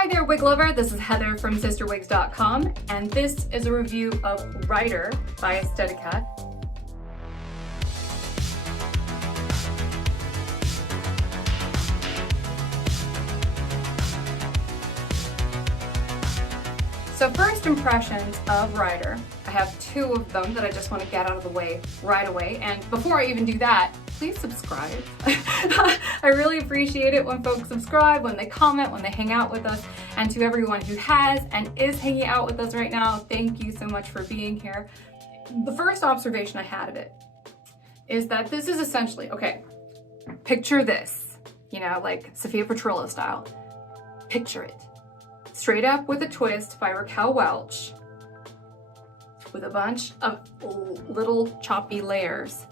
Hi there, wig lover. This is Heather from CysterWigs.com, and this is a review of Ryder by Estetica. So first impressions of Ryder. I have two of them that I just want to get out of the way right away. And before I even do that, please subscribe. I really appreciate it when folks subscribe, when they comment, when they hang out with us. And to everyone who has and is hanging out with us right now, thank you so much for being here. The first observation I had of it is that this is essentially, okay, picture this, you know, like Sophia Petrillo style. Picture it. Straight Up with a Twist by Raquel Welch, with a bunch of little choppy layers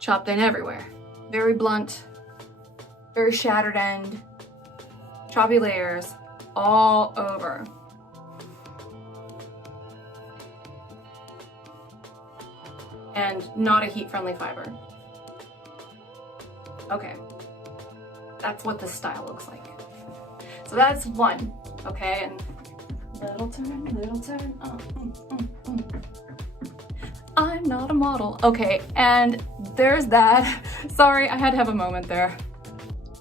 chopped in everywhere. Very blunt, very shattered end, choppy layers all over. And not a heat-friendly fiber. Okay, that's what this style looks like. So that's one, okay, and little turn, I'm not a model. Okay, and there's that. Sorry, I had to have a moment there.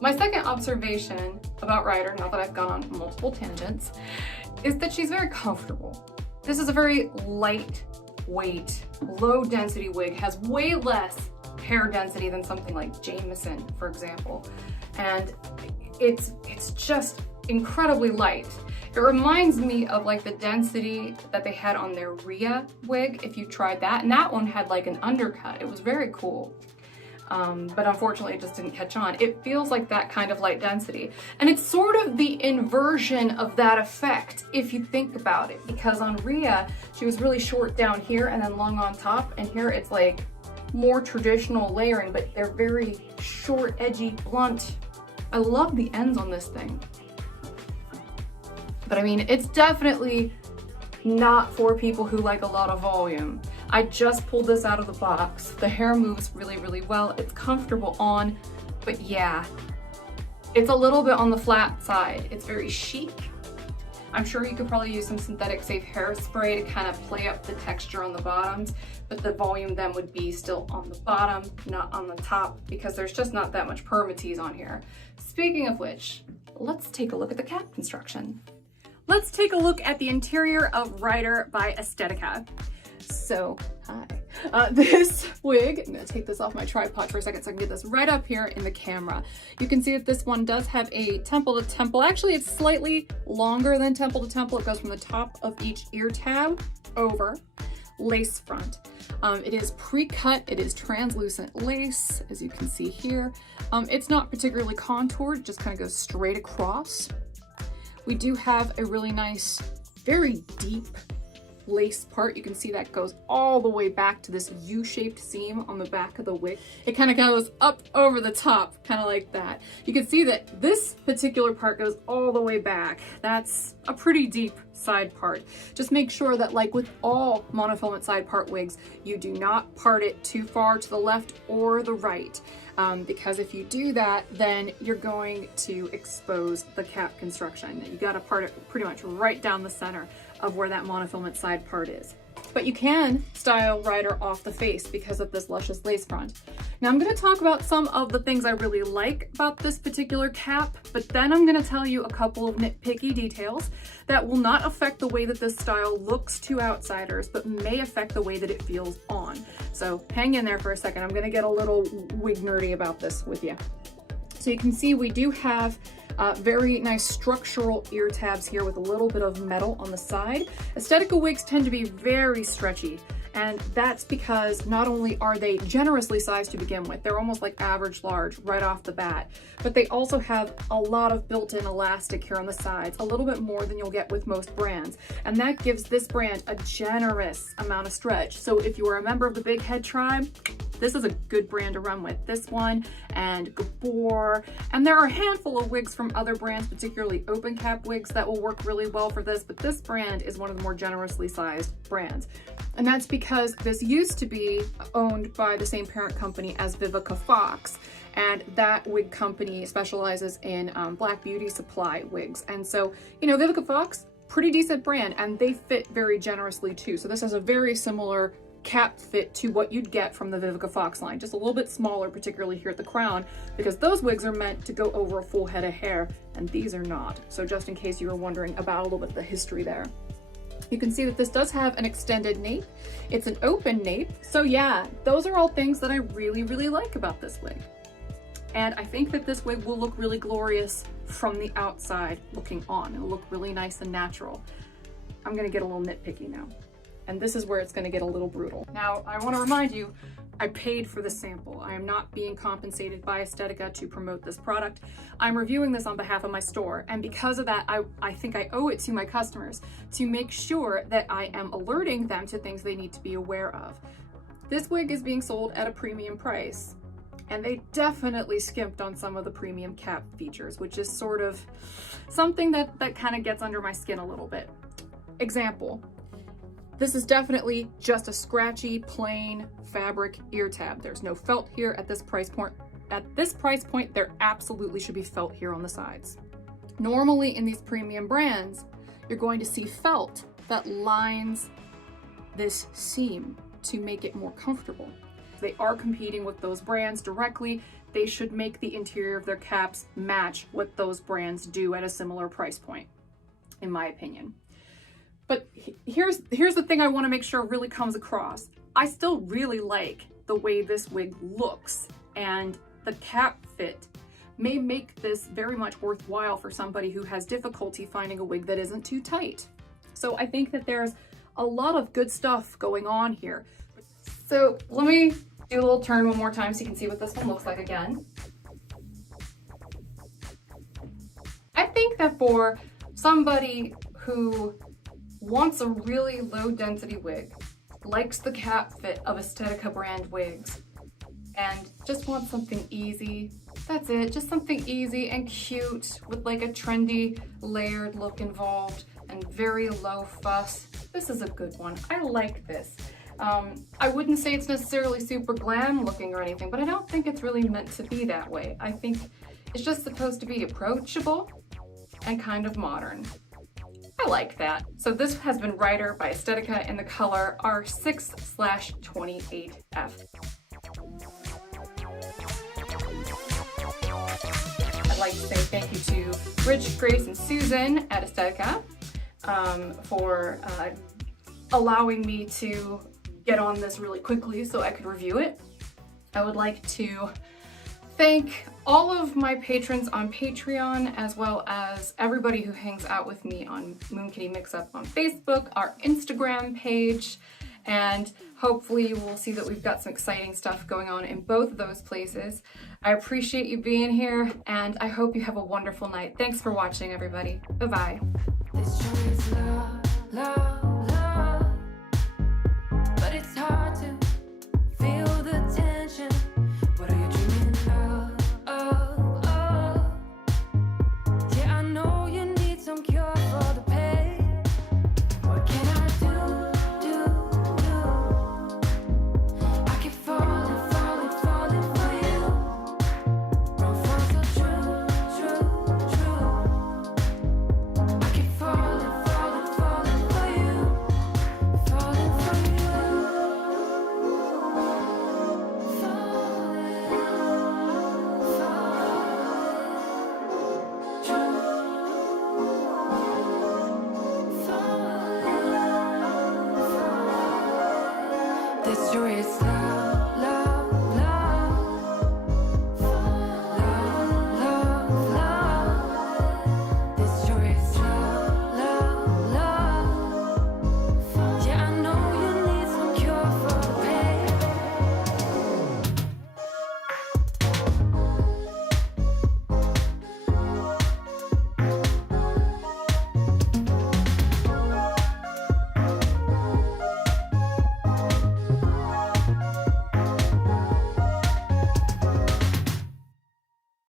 My second observation about Ryder, now that I've gone on multiple tangents, is that she's very comfortable. This is a very lightweight, low density wig, has way less hair density than something like Jameson, for example. And it's just incredibly light. It reminds me of like the density that they had on their Rhea wig, if you tried that, and that one had like an undercut. It was very cool, but unfortunately it just didn't catch on. It feels like that kind of light density, and it's sort of the inversion of that effect if you think about it, because on Rhea she was really short down here and then long on top, and here it's like more traditional layering, but they're very short, edgy, blunt. I love the ends on this thing. But I mean, it's definitely not for people who like a lot of volume. I just pulled this out of the box. The hair moves really, really well. It's comfortable on, but yeah, it's a little bit on the flat side. It's very chic. I'm sure you could probably use some synthetic safe hairspray to kind of play up the texture on the bottoms, but the volume then would be still on the bottom, not on the top, because there's just not that much permatease on here. Speaking of which, let's take a look at the cap construction. Let's take a look at the interior of Ryder by Estetica. So, hi. This wig, I'm gonna take this off my tripod for a second so I can get this right up here in the camera. You can see that this one does have a temple to temple. Actually, it's slightly longer than temple to temple. It goes from the top of each ear tab over, lace front. It is pre-cut, it is translucent lace, as you can see here. It's not particularly contoured, it just kind of goes straight across. We do have a really nice, very deep lace part. You can see that goes all the way back to this U-shaped seam on the back of the wig. It kind of goes up over the top, kind of like that. You can see that this particular part goes all the way back. That's a pretty deep side part. Just make sure that, like with all monofilament side part wigs, you do not part it too far to the left or the right. Because if you do that, then you're going to expose the cap construction. You gotta part it pretty much right down the center of where that monofilament side part is. But you can style Ryder off the face because of this luscious lace front. Now I'm gonna talk about some of the things I really like about this particular cap, but then I'm gonna tell you a couple of nitpicky details that will not affect the way that this style looks to outsiders, but may affect the way that it feels on. So hang in there for a second. I'm gonna get a little wig nerdy about this with you. So you can see we do have very nice structural ear tabs here with a little bit of metal on the side. Estetica wigs tend to be very stretchy, and that's because not only are they generously sized to begin with, they're almost like average large right off the bat, but they also have a lot of built-in elastic here on the sides, a little bit more than you'll get with most brands, and that gives this brand a generous amount of stretch. So if you are a member of the Big Head tribe, this is a good brand to run with. This one and Gabor, and there are a handful of wigs from other brands, particularly open cap wigs, that will work really well for this, but this brand is one of the more generously sized brands. And that's because because this used to be owned by the same parent company as Vivica Fox, and that wig company specializes in black beauty supply wigs. And so, you know, Vivica Fox, pretty decent brand, and they fit very generously too. So this has a very similar cap fit to what you'd get from the Vivica Fox line, just a little bit smaller, particularly here at the crown, because those wigs are meant to go over a full head of hair, and these are not. So just in case you were wondering about a little bit of the history there. You can see that this does have an extended nape. It's an open nape. So yeah, those are all things that I really, really like about this wig. And I think that this wig will look really glorious from the outside looking on. It'll look really nice and natural. I'm gonna get a little nitpicky now. And this is where it's gonna get a little brutal. Now, I wanna remind you, I paid for the sample. I am not being compensated by Estetica to promote this product. I'm reviewing this on behalf of my store, and because of that, I think I owe it to my customers to make sure that I am alerting them to things they need to be aware of. This wig is being sold at a premium price, and they definitely skimped on some of the premium cap features, which is sort of something that kind of gets under my skin a little bit. Example. This is definitely just a scratchy, plain fabric ear tab. There's no felt here at this price point. At this price point, there absolutely should be felt here on the sides. Normally in these premium brands, you're going to see felt that lines this seam to make it more comfortable. They are competing with those brands directly. They should make the interior of their caps match what those brands do at a similar price point, in my opinion. But here's the thing I want to make sure really comes across. I still really like the way this wig looks, and the cap fit may make this very much worthwhile for somebody who has difficulty finding a wig that isn't too tight. So I think that there's a lot of good stuff going on here. So let me do a little turn one more time so you can see what this one looks like again. I think that for somebody who wants a really low density wig, likes the cap fit of Estetica brand wigs, and just wants something easy, that's it, just something easy and cute with like a trendy layered look involved and very low fuss, this is a good one. I like this. I wouldn't say it's necessarily super glam looking or anything, but I don't think it's really meant to be that way. I think it's just supposed to be approachable and kind of modern. I like that. So this has been Ryder by Estetica in the color R6/28F. I'd like to say thank you to Rich, Grace, and Susan at Estetica for allowing me to get on this really quickly so I could review it. I would like to thank all of my patrons on Patreon, as well as everybody who hangs out with me on Moon Kitty Mix-Up on Facebook, our Instagram page, and hopefully you will see that we've got some exciting stuff going on in both of those places. I appreciate you being here, and I hope you have a wonderful night. Thanks for watching, everybody. Bye-bye. This joy is love, love. But it's hard to feel the tension. What are you dreaming of? Yeah, I know you need some cure for the pain. What can I do? I keep falling for you. Wrong for so true. I keep falling for you. Falling for you. This joy is